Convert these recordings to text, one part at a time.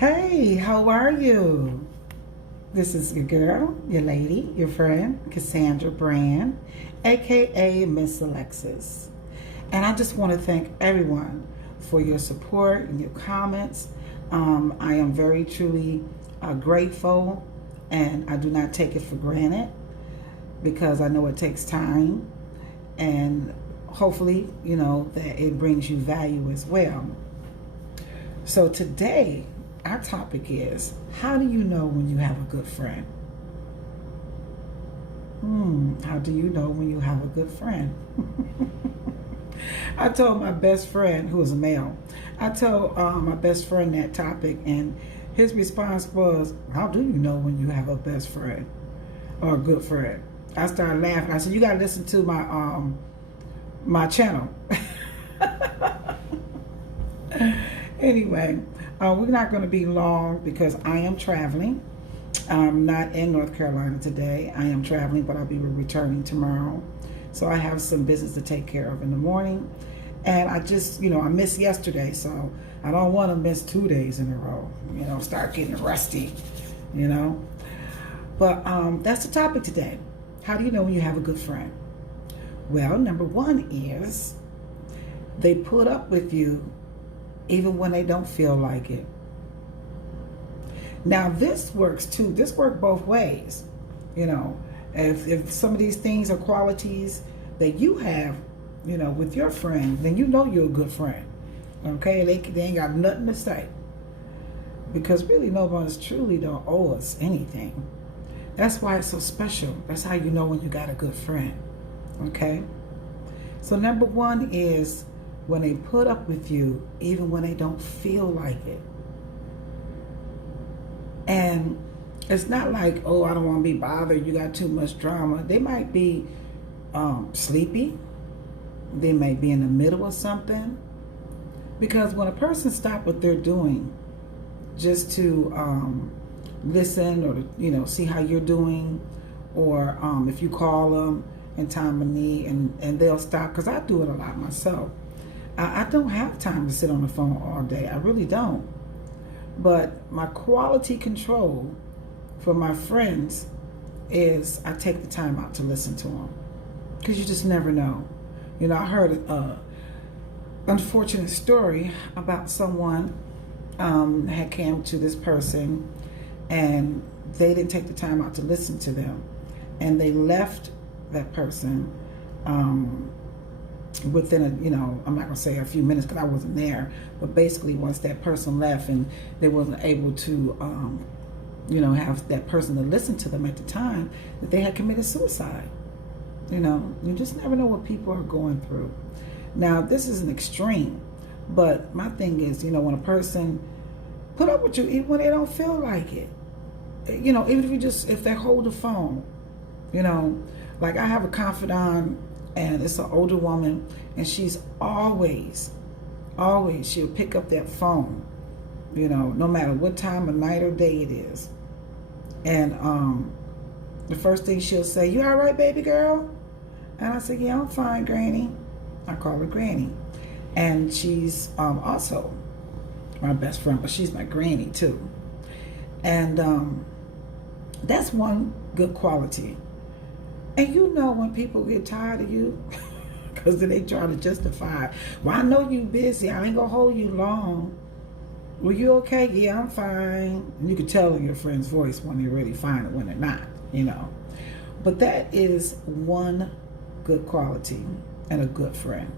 Hey, how are you? This is your girl, your lady, your friend, Cassandra Brand, aka Miss Alexis. And I just want to thank everyone for your support and your comments. I am very truly grateful, and I do not take it for granted because I know it takes time, and hopefully, that it brings you value as well. So today, our topic is, how do you know when you have a good friend? How do you know when you have a good friend? I told my best friend, who is a male, I told my best friend that topic, and his response was, how do you know when you have a best friend or a good friend? I started laughing. I said, you got to listen to my channel. Anyway, we're not going to be long because I am traveling. I'm not in North Carolina today. I am traveling, but I'll be returning tomorrow. So I have some business to take care of in the morning. And I just, I missed yesterday, so I don't want to miss 2 days in a row, start getting rusty, But that's the topic today. How do you know when you have a good friend? Well, number one is they put up with you even when they don't feel like it. Now this works too. This works both ways. If some of these things are qualities that you have, with your friend, then you're a good friend. Okay, they ain't got nothing to say. Because really nobody's truly don't owe us anything. That's why it's so special. That's how you know when you got a good friend. Okay? So number one is when they put up with you even when they don't feel like it. And it's not like, oh, I don't want to be bothered, you got too much drama. They might be sleepy. They may be in the middle of something. Because when a person stops what they're doing just to listen or to, see how you're doing, or if you call them in time of need and they'll stop, because I do it a lot myself. I don't have time to sit on the phone all day. I really don't. But my quality control for my friends is I take the time out to listen to them. Because you just never know. I heard an unfortunate story about someone had came to this person and they didn't take the time out to listen to them. And they left that person within I'm not going to say a few minutes because I wasn't there, but basically once that person left and they wasn't able to have that person to listen to them at the time, that they had committed suicide. You just never know what people are going through. Now this is an extreme, but my thing is, when a person put up with you even when they don't feel like it, even if they hold the phone, like I have a confidant, and it's an older woman, and she's always, she'll pick up that phone, no matter what time of night or day it is. And the first thing she'll say, you all right, baby girl? And I say, yeah, I'm fine, Granny. I call her Granny. And she's also my best friend, but she's my granny too. And that's one good quality. And when people get tired of you, because then they try to justify, well, I know you busy, I ain't gonna hold you long. Well, you okay? Yeah, I'm fine. And you can tell in your friend's voice when they're really fine and when they're not, But that is one good quality and a good friend,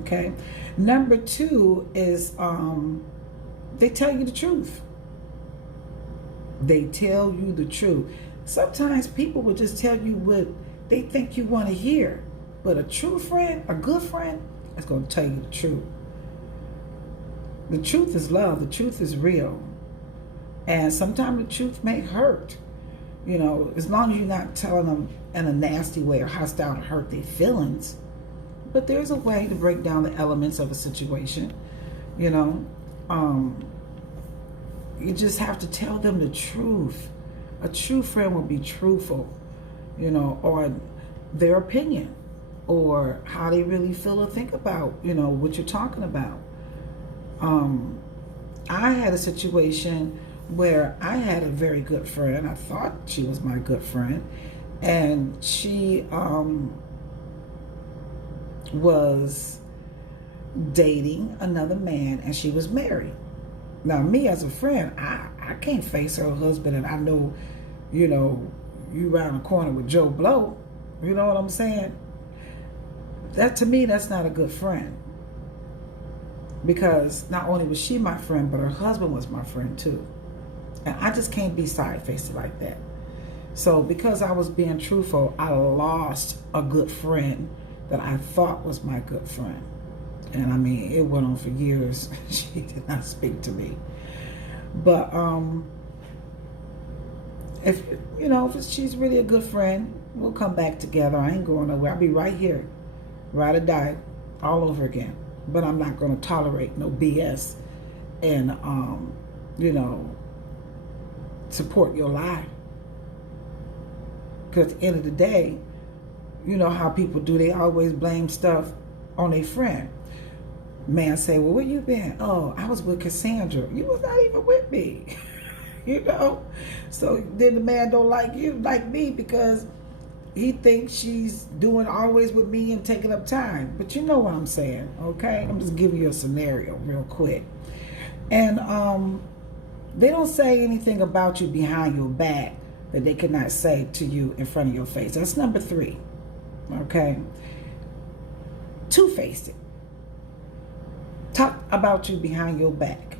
okay? Number two is they tell you the truth. They tell you the truth. Sometimes people will just tell you what they think you want to hear. But a true friend, a good friend, is going to tell you the truth. The truth is love. The truth is real. And sometimes the truth may hurt. As long as you're not telling them in a nasty way or hostile to hurt their feelings. But there's a way to break down the elements of a situation. You just have to tell them the truth. A true friend will be truthful, or their opinion, or how they really feel or think about, what you're talking about. I had a situation where I had a very good friend. I thought she was my good friend, and she was dating another man, and she was married. Now, me as a friend, I can't face her husband, and I know, you know, you round the corner with Joe Blow. You know what I'm saying? That, to me, that's not a good friend. Because not only was she my friend, but her husband was my friend too. And I just can't be side-faced like that. So because I was being truthful, I lost a good friend that I thought was my good friend. And I mean, it went on for years. She did not speak to me. But if you know, if she's really a good friend, we'll come back together. I ain't going nowhere. I'll be right here, ride or die, all over again. But I'm not going to tolerate no BS and you know, support your lie. Because at the end of the day, you know how people do. They always blame stuff on their friend. Man say, well, where you been? Oh, I was with Cassandra. You was not even with me. You know? So then the man don't like you, like me, because he thinks she's doing always with me and taking up time. But you know what I'm saying, okay? I'm just giving you a scenario real quick. And they don't say anything about you behind your back that they cannot say to you in front of your face. That's number 3, okay? Two-faced it. Talk about you behind your back.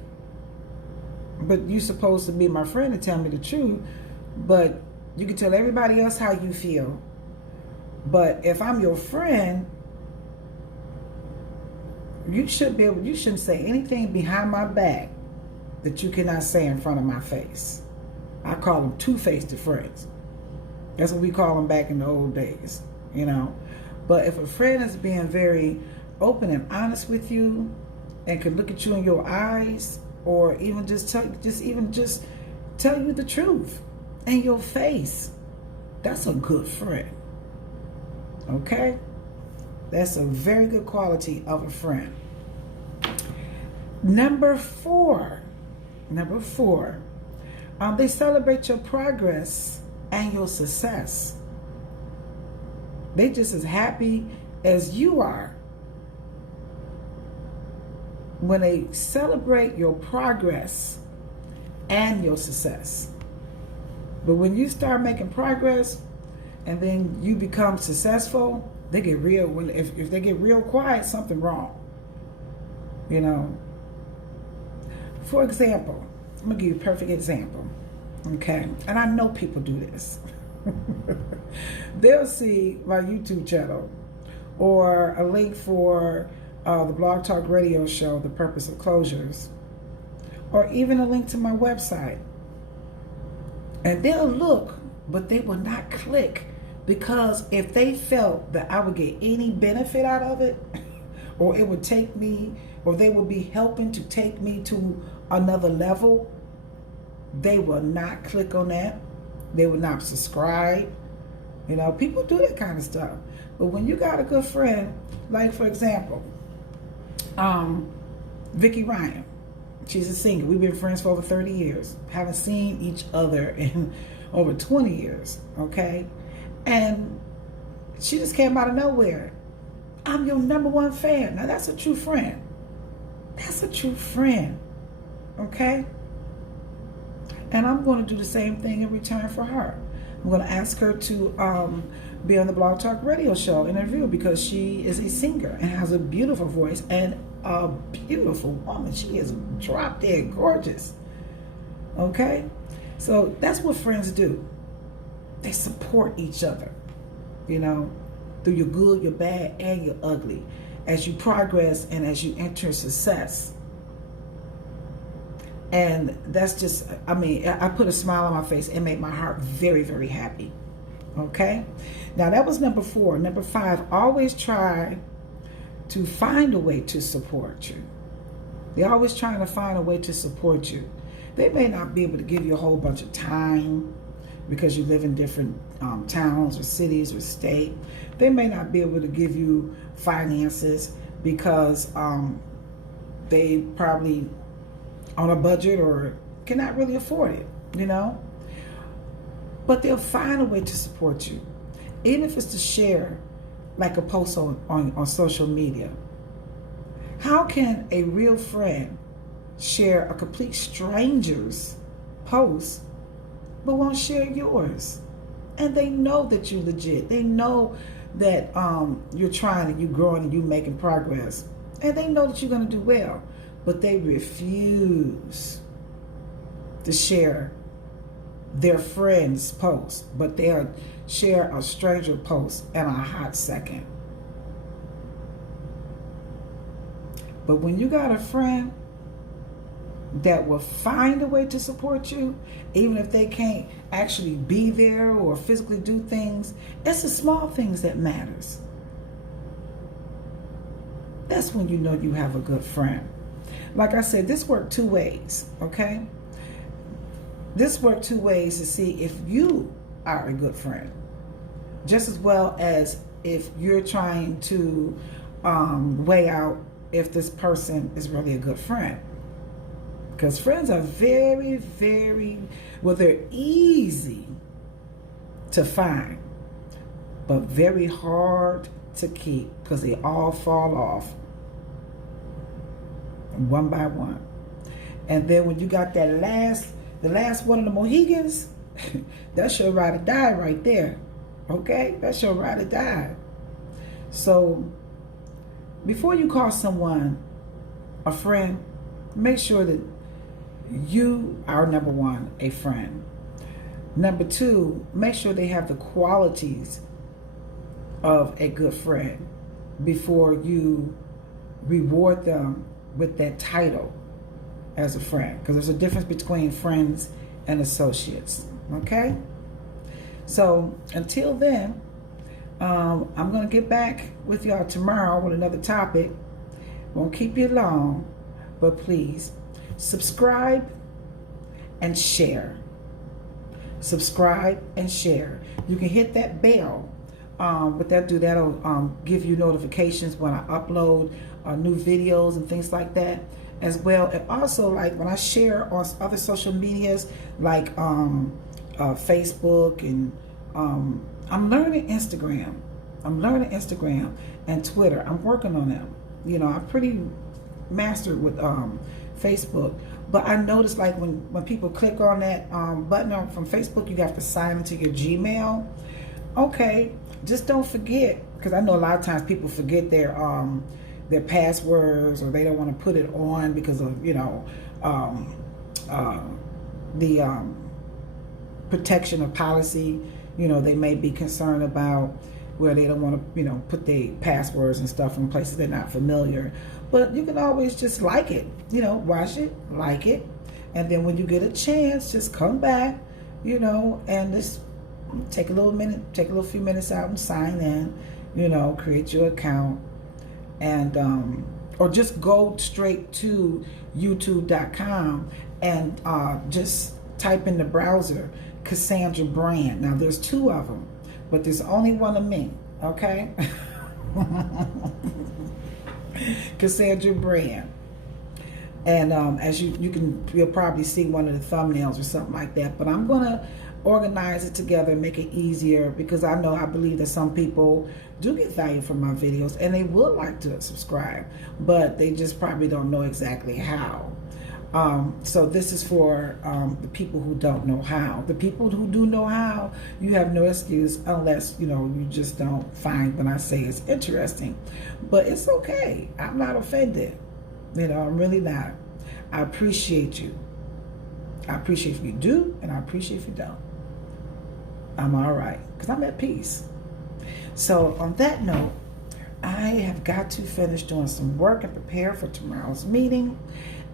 But you're supposed to be my friend and tell me the truth, but you can tell everybody else how you feel. But if I'm your friend, you shouldn't say anything behind my back that you cannot say in front of my face. I call them two-faced friends. That's what we call them back in the old days, you know. But if a friend is being very open and honest with you and can look at you in your eyes, or even just tell you the truth in your face, that's a good friend. Okay? That's a very good quality of a friend. Number four, they celebrate your progress and your success. They just as happy as you are when they celebrate your progress and your success. But when you start making progress and then you become successful, they get real. If they get real quiet, something wrong. You know. For example, I'm gonna give you a perfect example. Okay, and I know people do this. They'll see my YouTube channel or a link for the Blog Talk Radio show, The Purpose of Closures, or even a link to my website. And they'll look, but they will not click, because if they felt that I would get any benefit out of it, or it would take me, or they would be helping to take me to another level, they will not click on that. They will not subscribe. You know, people do that kind of stuff. But when you got a good friend, like for example, Vicki Ryan, she's a singer. We've been friends for over 30 years. Haven't seen each other in over 20 years, okay? And she just came out of nowhere. I'm your #1 fan. Now that's a true friend. That's a true friend, okay? And I'm going to do the same thing in return for her. I'm going to ask her to be on the Blog Talk Radio show interview, because she is a singer and has a beautiful voice and a beautiful woman. She is drop dead gorgeous. Okay? So that's what friends do. They support each other, you know, through your good, your bad, and your ugly, as you progress and as you enter success. And that's just, I mean, I put a smile on my face and made my heart very, very happy. Okay? Now, that was number 4. Number 5, always try to find a way to support you. They're always trying to find a way to support you. They may not be able to give you a whole bunch of time because you live in different towns or cities or state. They may not be able to give you finances because they probably on a budget or cannot really afford it, you know. But they'll find a way to support you, even if it's to share like a post on social media. How can a real friend share a complete stranger's post but won't share yours? And they know that you're legit. They know that you're trying and you're growing and you're making progress. And they know that you're going to do well. But they refuse to share their friend's post. But they'll share a stranger post in a hot second. But when you got a friend that will find a way to support you, even if they can't actually be there or physically do things, it's the small things that matters. That's when you know you have a good friend. Like I said, this worked two ways, okay? This worked two ways to see if you are a good friend, just as well as if you're trying to weigh out if this person is really a good friend. Because friends are very, very, well, they're easy to find, but very hard to keep because they all fall off one by one. And then when you got the last one of the Mohegans, that's your ride or die right there. Okay? That's your ride or die. So before you call someone a friend, make sure that you are, number one, a friend. Number two, make sure they have the qualities of a good friend before you reward them with that title as a friend. Because there's a difference between friends and associates. Okay? So until then, I'm going to get back with y'all tomorrow with another topic. Won't keep you long, but please subscribe and share. Subscribe and share. You can hit that bell. That'll give you notifications when I upload new videos and things like that as well. And also, like when I share on other social medias like Facebook and I'm learning Instagram. And Twitter. I'm working on them. You know, I'm pretty mastered with Facebook. But I noticed like when people click on that button from Facebook, you have to sign into your Gmail. Okay, just don't forget, because I know a lot of times people forget their passwords, or they don't want to put it on because of, you know, the protection of policy. You know, they may be concerned about where they don't want to, you know, put their passwords and stuff in places they're not familiar. But you can always just like it, you know, watch it, like it, and then when you get a chance, just come back, you know, and just take a few minutes out and sign in, you know, create your account, and or just go straight to youtube.com and just type in the browser Cassandra Brand. Now there's two of them, but there's only one of me, okay? Cassandra Brand. And as you'll probably see one of the thumbnails or something like that, but I'm gonna organize it together and make it easier, because I believe that some people do get value from my videos and they would like to subscribe, but they just probably don't know exactly how. So this is for the people who don't know how. The people who do know how, you have no excuse, unless, you know, you just don't find when I say it's interesting. But it's okay. I'm not offended. You know, I'm really not. I appreciate you. I appreciate if you do, and I appreciate if you don't. I'm all right, because I'm at peace. So on that note, I have got to finish doing some work and prepare for tomorrow's meeting.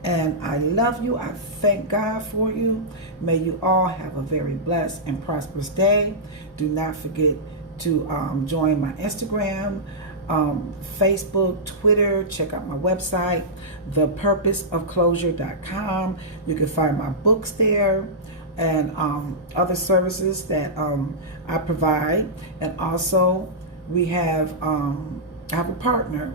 And I love you. I thank God for you. May you all have a very blessed and prosperous day. Do not forget to join my Instagram, Facebook, Twitter. Check out my website, thepurposeofclosure.com. You can find my books there and other services that I provide. And also, we have I have a partner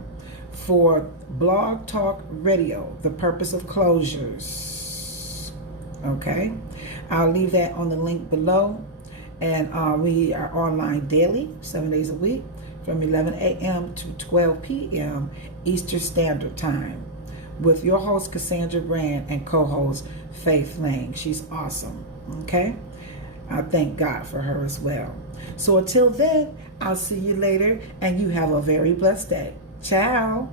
for Blog Talk Radio, The Purpose of Closures. Okay, I'll leave that on the link below. And we are online daily, 7 days a week, from 11 a.m. to 12 p.m. Eastern Standard Time, with your host Cassandra Brand and co-host Faith Lang. She's awesome. Okay, I thank God for her as well. So until then, I'll see you later, and you have a very blessed day. Ciao.